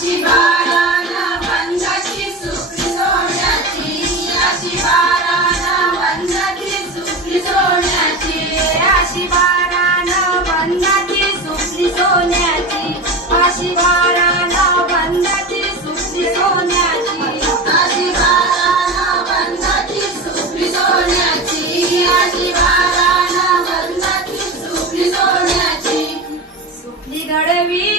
अशी बारान बंधाची सुखी सोन्याची अशी बारान बंधाची सुखी सोन्याची अशी बारान बंधाची सुखी सोन्याची अशी बारान बंधाची सुखी सोन्याची अशी बारान बंधाची सुखी सोन्याची अशी बारान बंधाची सुखी सोन्याची सुखी घडवी